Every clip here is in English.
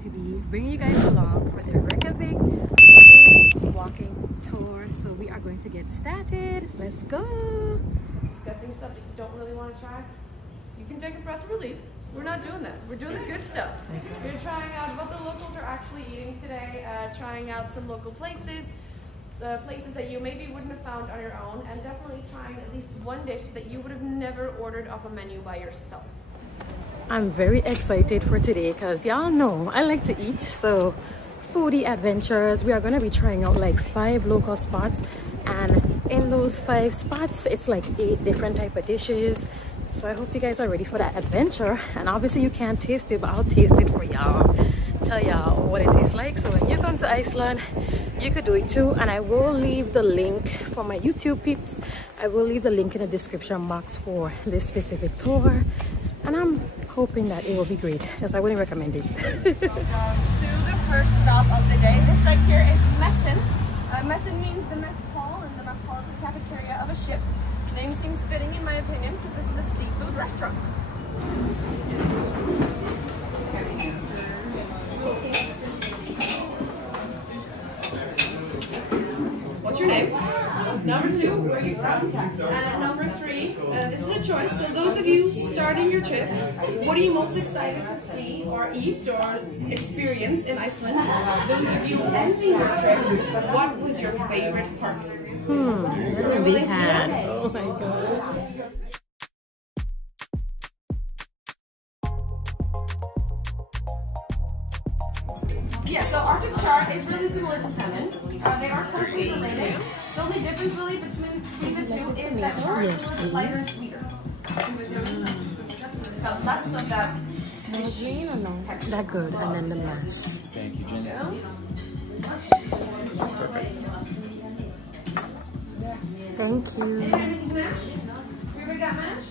to be bringing you guys along for the Reykjavik Food Walking Tour. So we are going to get started. Let's go. Disgusting stuff that you don't really want to try, you can take a breath of relief. We're not doing that. We're doing the good stuff. We're trying out what the locals are actually eating today, trying out some local places, places that you maybe wouldn't have found on your own, and definitely trying at least one dish that you would have never ordered off a menu by yourself. I'm very excited for today because y'all know I like to eat, so foodie adventures. We are going to be trying out like 5 local spots, and in those 5 spots it's like 8 different type of dishes. So I hope you guys are ready for that adventure. And obviously you can't taste it, but I'll taste it for y'all, tell y'all what it tastes like. So when you come to Iceland, you could do it too. And I will leave the link for my YouTube peeps. I will leave the link in the description box for this specific tour, and I'm hoping that it will be great, as I wouldn't recommend it. To the first stop of the day. This right here is Messen. Messen means the mess hall, and the mess hall is the cafeteria of a ship. The name seems fitting in my opinion because this is a seafood restaurant. What's your name? Number 2, where are you from? And number 3, this is a choice. So those of you starting your trip, what are you most excited to see or eat or experience in Iceland? Those of you ending your trip, what was your favorite part? We had, oh my gosh. Yeah, so Arctic char is really similar to salmon. They are closely related. The only difference really between the two is that char is a little lighter and sweeter. It's got less of that fishy texture. That good, and then the mash. Thank you, Jen. Perfect. Thank you. Anybody need mash? Everybody got mash?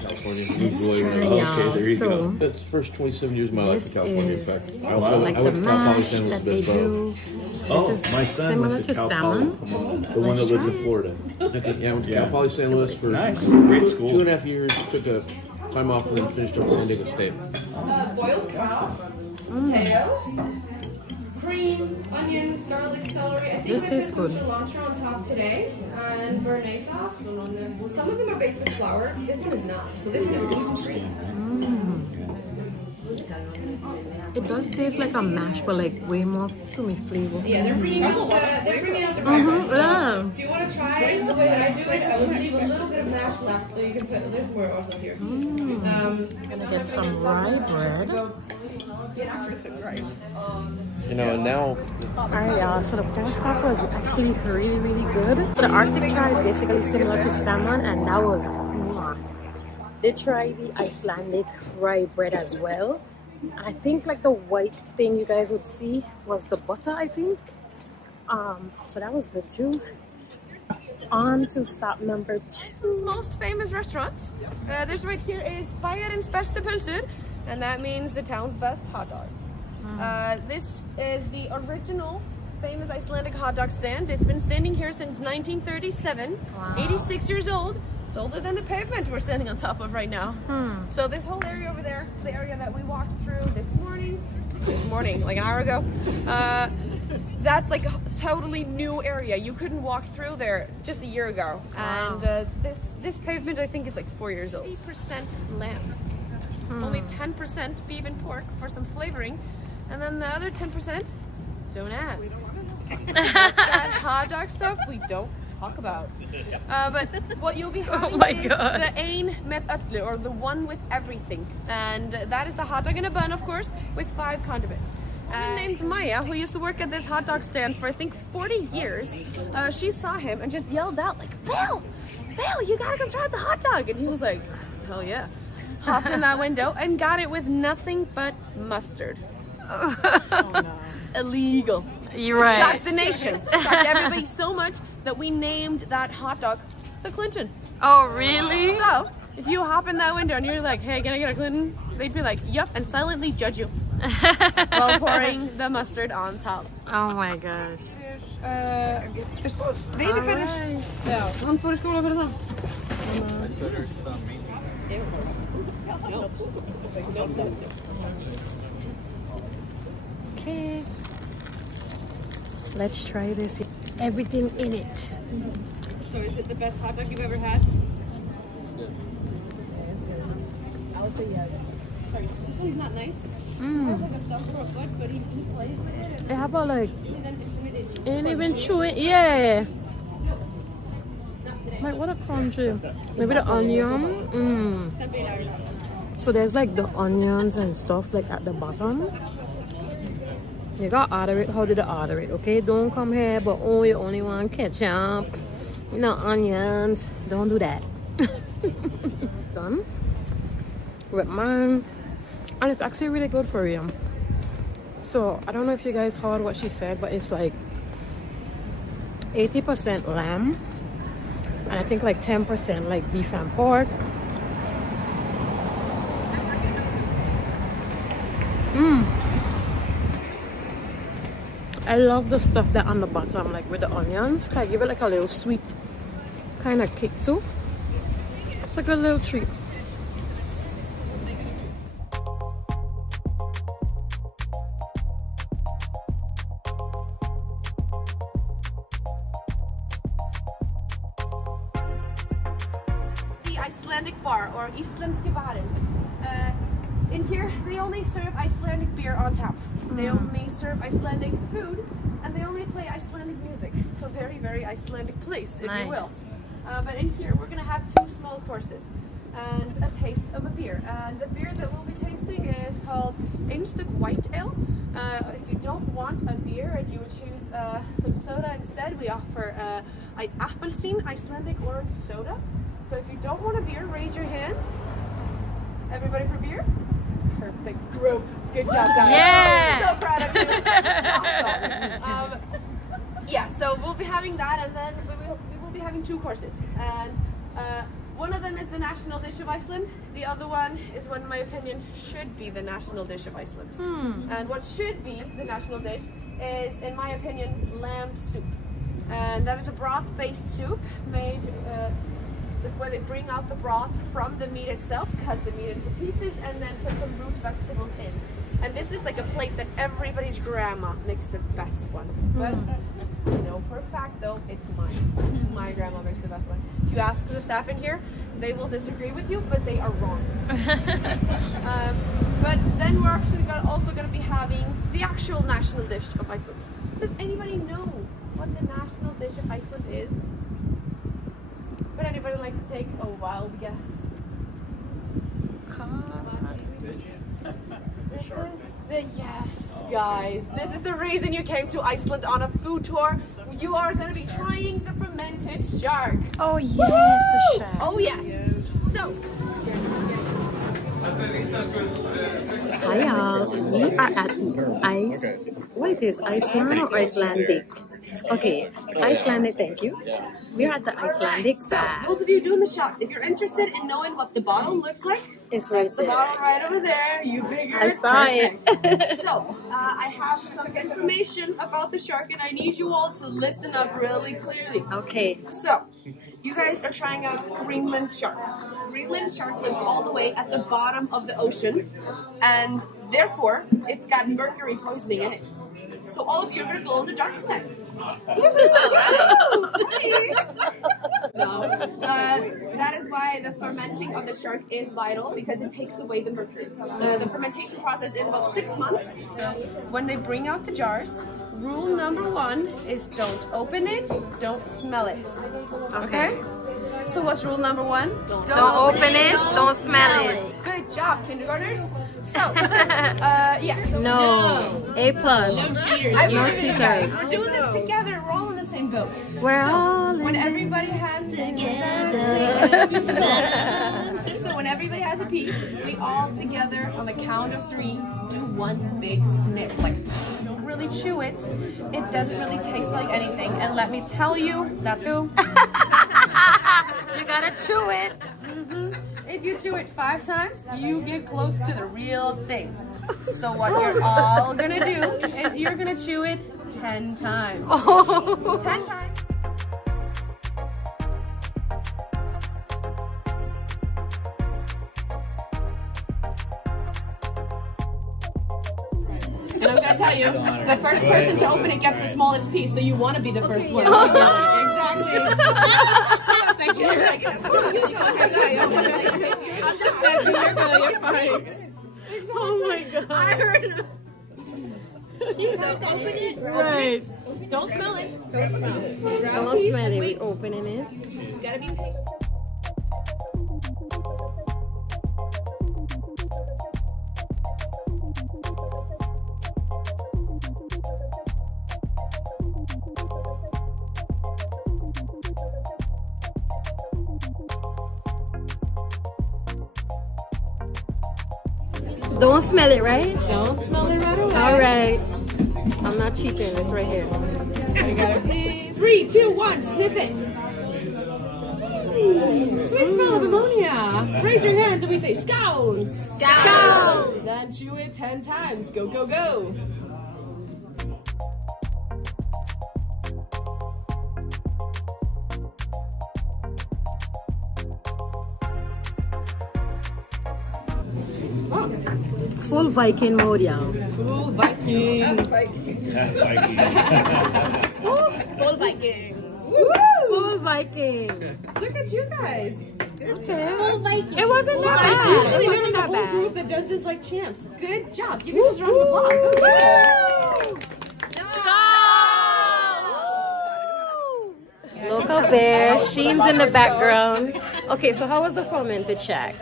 California. Let's try, okay, y'all. there you So, go. That's the first 27 years of my life in California. In fact, I like the went to Cal Poly mash San Luis that they Obispo. do. Oh, This is my son similar went to to Cal salmon. Poly, the one that lives in Florida. Okay, yeah, I went to Cal Poly San Luis for Nice. Great school. 2.5 years. Took a time off and then finished up at San Diego State. Boiled cow, potatoes, cream, onions, garlic, celery. I think This I put tastes some good. cilantro on top today, and béarnaise sauce. Some of them are baked with flour. This one is not. So this one is gluten-free. It does taste like a mash, but like way more flavor. Yeah, they're bringing out the breakfast. Yeah. If you want to try it the way that I do it, I would leave a little bit of mash left so you can put. There's more also here. Gonna get some rye bread. You know, and now Alright, y'all. So the first stop was actually really, really good. So the Arctic char is basically similar to salmon, and that was mwah. They tried the Icelandic rye bread as well. I think like the white thing you guys would see was the butter, I think. So that was good too. On to stop number 2. Most famous restaurant. This right here is Bæjarins besta pulsur, and that means the town's best hot dogs. This is the original famous Icelandic hot dog stand. It's been standing here since 1937. Wow. 86 years old. It's older than the pavement we're standing on top of right now. So this whole area over there, the area that we walked through this morning, like an hour ago, that's like a totally new area. You couldn't walk through there just a year ago. Wow. And this pavement I think is like 4 years old. 80% lamb, only 10% beef and pork for some flavoring, and then the other 10%, don't ask. That's that hot dog stuff we don't talk about. But what you'll be having is the ein með öllu, or the one with everything, and that is the hot dog in a bun, of course, with 5 condiments. A woman named Maya, who used to work at this hot dog stand for I think 40 years, she saw him and just yelled out like, Bill, you gotta come try the hot dog. And he was like, hell yeah. Hopped in that window and got it with nothing but mustard. Oh, no. Illegal. You're right. Shocked the nation. Shocked everybody so much that we named that hot dog the Clinton. Oh, really? So, if you hop in that window and you're like, hey, can I get a Clinton? They'd be like, yup, and silently judge you while pouring the mustard on top. Oh my gosh. Veiði fyrir. Já, hann fór í skóla fyrir það. Okay. Let's try this. Everything in it. So is it the best hot dog you've ever had? I would say yeah. Sorry, this one's not nice. It's like a stump for a foot, but he plays with it. And They have a like, then intimidates you. ain't even chewing. Yeah. Like what a crunchy. Maybe the onion. So there's like the onions and stuff like at the bottom. You gotta order it. How did I order it? Okay, don't come here, but oh, you only want ketchup, no onions. Don't do that. It's done with mine, and it's actually really good for you. So I don't know if you guys heard what she said, but it's like 80% lamb, and I think like 10% like beef and pork. I love the stuff that on the bottom, like with the onions. Can I give it like a little sweet kind of kick too? It's like a little treat. The Icelandic bar, or Íslenski barinn. In here, they only serve Icelandic beer on tap. They only serve Icelandic food, and they only play Icelandic music. So very, very Icelandic place, if you will. But in here, we're gonna have 2 small courses and a taste of a beer. And the beer that we'll be tasting is called Einstök White Ale. If you don't want a beer and you would choose some soda instead, we offer an appelsín Icelandic orange soda. So if you don't want a beer, raise your hand. Everybody for beer? Perfect group. Good job, guys. Yeah. So proud of you. Awesome. Yeah, so we'll be having that, and then we will be having 2 courses. And one of them is the national dish of Iceland. The other one is what, in my opinion, should be the national dish of Iceland. And what should be the national dish is, in my opinion, lamb soup. And that is a broth-based soup made where they bring out the broth from the meat itself, cut the meat into pieces, and then put some root vegetables in. And this is like a plate that everybody's grandma makes the best one. But I know for a fact though, it's mine. My grandma makes the best one. If you ask the staff in here, they will disagree with you, but they are wrong. But then we're actually also going to be having the actual national dish of Iceland. Does anybody know what the national dish of Iceland is? Would anybody like to take a wild guess? This is the, yes, guys. This is the reason you came to Iceland on a food tour. You are going to be trying the fermented shark. Oh yes, the shark. Oh yes. So, hi y'all. We are at Iceland or Icelandic? Okay, Icelandic, thank you. We're at the Icelandic bar. Those of you doing the shots, if you're interested in knowing what the bottle looks like, It's right it's the there. bottle right over there. You figured. I saw it. So, I have some information about the shark, and I need you all to listen up really clearly. Okay. So, you guys are trying out Greenland shark. Greenland shark lives all the way at the bottom of the ocean, and therefore, it's got mercury poisoning in it. So all of you are going to glow in the dark tonight. No, that is why the fermenting of the shark is vital, because it takes away the mercury. The fermentation process is about 6 months. So when they bring out the jars, rule number 1 is don't open it, don't smell it. Okay? So what's rule number 1? Don't open it, don't smell it. Good job, kindergartners. So, yeah. So No. A plus. no cheaters. No cheaters. We're doing this together. We're all in the same boat. We're all When in everybody has together. So when everybody has a piece, we all together on the count of 3 do one big sniff. Like, don't really chew it. It doesn't really taste like anything. And let me tell you, that's who. You gotta chew it. If you chew it 5 times, you get close to the real thing. So what you're all gonna do is you're gonna chew it 10 times. 10 times. you, the first person to open it gets the smallest piece, so you want to be the first one. Exactly. Oh my god. I heard. Right. Don't smell it. Don't smell it. We opening it. You gotta be patient. Don't smell it, right? Don't smell it right away. All right. I'm not cheating. This right here. You gotta be 3, 2, 1. Sniff it. Sweet smell of ammonia. Raise your hands and we say scout. Scout. Then chew it 10 times. Go, go, go. Full Viking mode, y'all. Full Viking. Half Viking. Full Viking. Woo! Full Viking. Look at you guys. Okay. Full Viking. It wasn't that bad. Usually It we're wasn't the that whole bad. group that does this like champs. Good job. Give yourselves a round of applause. Local bear, Sheen's in the background. Okay, so how was the fermented shack?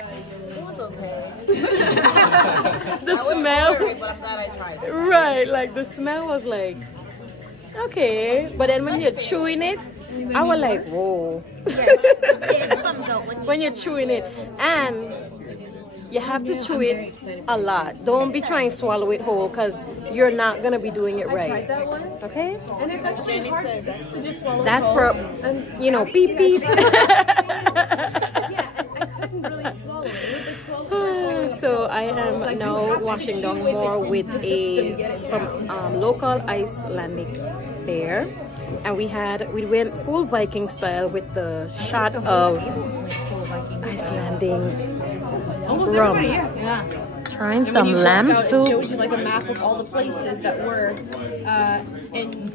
It was okay. The smell, But I'm glad I tried it. right? Like the smell was like, okay, but then when you're chewing it, I was like, whoa. It comes out When you're chewing it, and you have to chew it a lot. Don't be trying to swallow it whole, because you're not gonna be doing it right. That one. Okay? And it's actually hard to just swallow. That's for, you know, beep beep. Yeah, I couldn't really swallow it. It was like swallowing. So I am now washing down more with some local Icelandic beer, and we went full Viking style with the shot of Icelandic Almost rum. everybody, yeah. Trying some lamb It soup. shows you like a map of all the places that were in.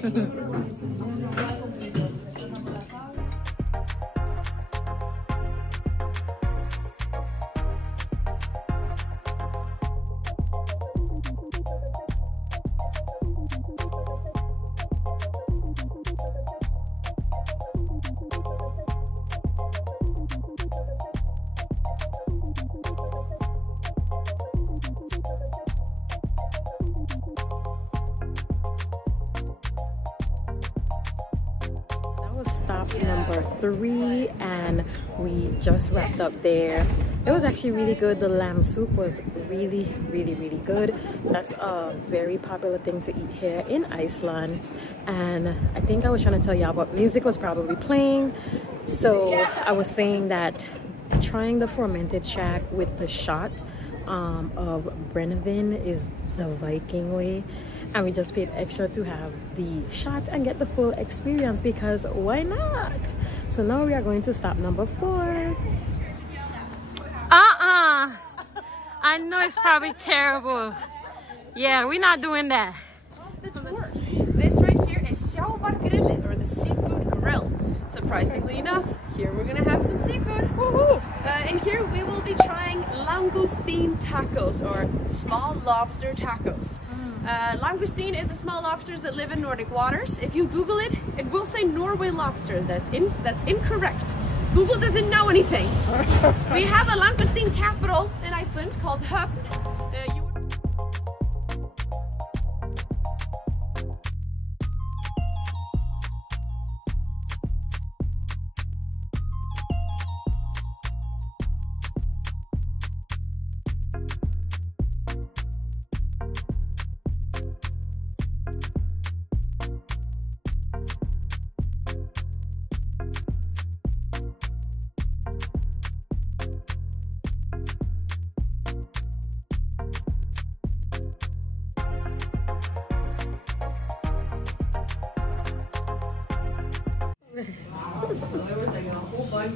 Stop number 3, and we just wrapped up there. It was actually really good. The lamb soup was really good. That's a very popular thing to eat here in Iceland, and I think I was trying to tell y'all, but music was probably playing, so I was saying that trying the fermented shack with the shot of Brennivin is the Viking way, and we just paid extra to have the shot and get the full experience, because why not? So now we are going to stop number 4. I know it's probably terrible. Yeah, we're not doing that. This right here is sjávargrillið, or the seafood grill. Surprisingly enough, here we're gonna have some seafood. And here we will be trying langoustine tacos, or small lobster tacos. Langoustine is the small lobsters that live in Nordic waters. If you Google it, it will say Norway lobster. That's incorrect. Google doesn't know anything. We have a langoustine capital in Iceland called Höfn.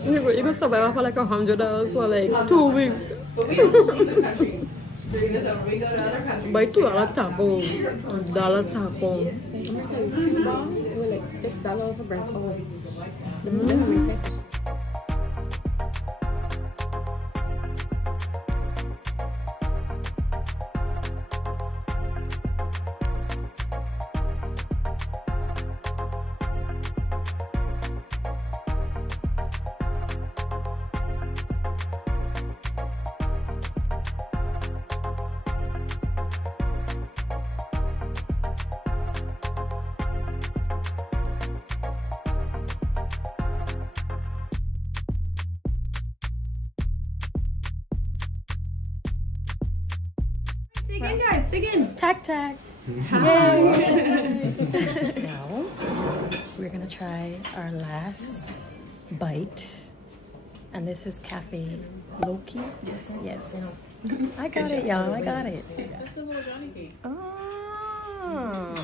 You can survive for like $100 for like 2 weeks. But we have to leave the country. Doing this over, we go to other countries. Buy $2 tacos. $1 taco. They were like $6 for breakfast. Dig in, guys, dig in. Tac tac. Yay. Now we're gonna try our last bite, and this is Cafe Loki. Yes, yes. I got it, y'all. I got it. Oh.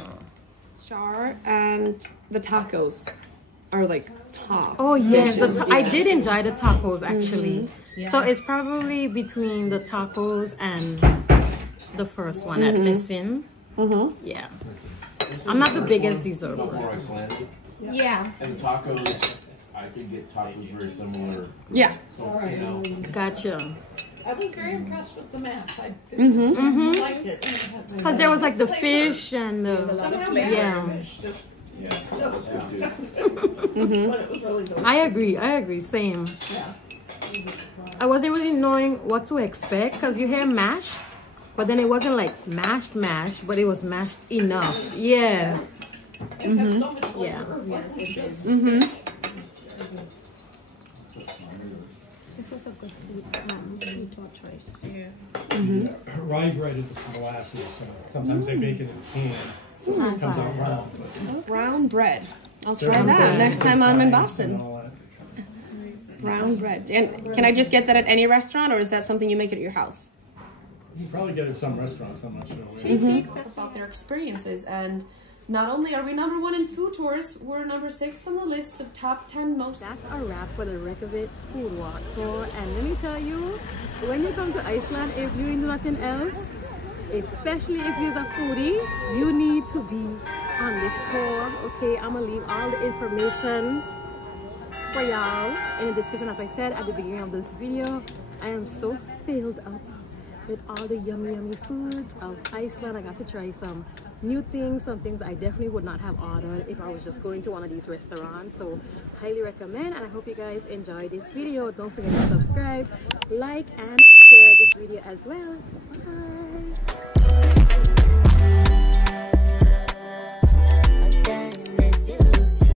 Char and the tacos are like top. Oh yes, dishes. I did enjoy the tacos actually. So it's probably between the tacos and the first one at Listen. Yeah. I'm not the biggest dessert More person. Icelandic. Yeah. And the tacos, I could get tacos very similar. Yeah. So, you know, Gotcha. I was very impressed with the map. I liked it. Because there was like the fish and the yeah. yeah, that's good too. But it was really good. I agree. Same. Yeah. I wasn't really knowing what to expect because you hear mash, but then it wasn't like mashed, but it was mashed enough. Yeah. It had so much Yeah. flavor. This was a good food tour choice. Rye bread is molasses. Sometimes they bake it in a can, so it comes out round. But Brown bread. I'll try Brown that bread next with time I'm in rice Boston. and all that. Brown bread. And can I just get that at any restaurant, or is that something you make it at your house? You can probably get it at some restaurants. I'm not sure. About their experiences, and not only are we #1 in food tours, we're #6 on the list of top 10 most. That's a wrap for the Reykjavik Food Walk Tour. And let me tell you, when you come to Iceland, if you do nothing else, especially if you're a foodie, you need to be on this tour. Okay, I'm gonna leave all the information for y'all in the description. As I said at the beginning of this video, I am so filled up with all the yummy foods of Iceland. I got to try some new things, some things I definitely would not have ordered if I was just going to one of these restaurants. So highly recommend, and I hope you guys enjoyed this video. Don't forget to subscribe, like, and share this video as well.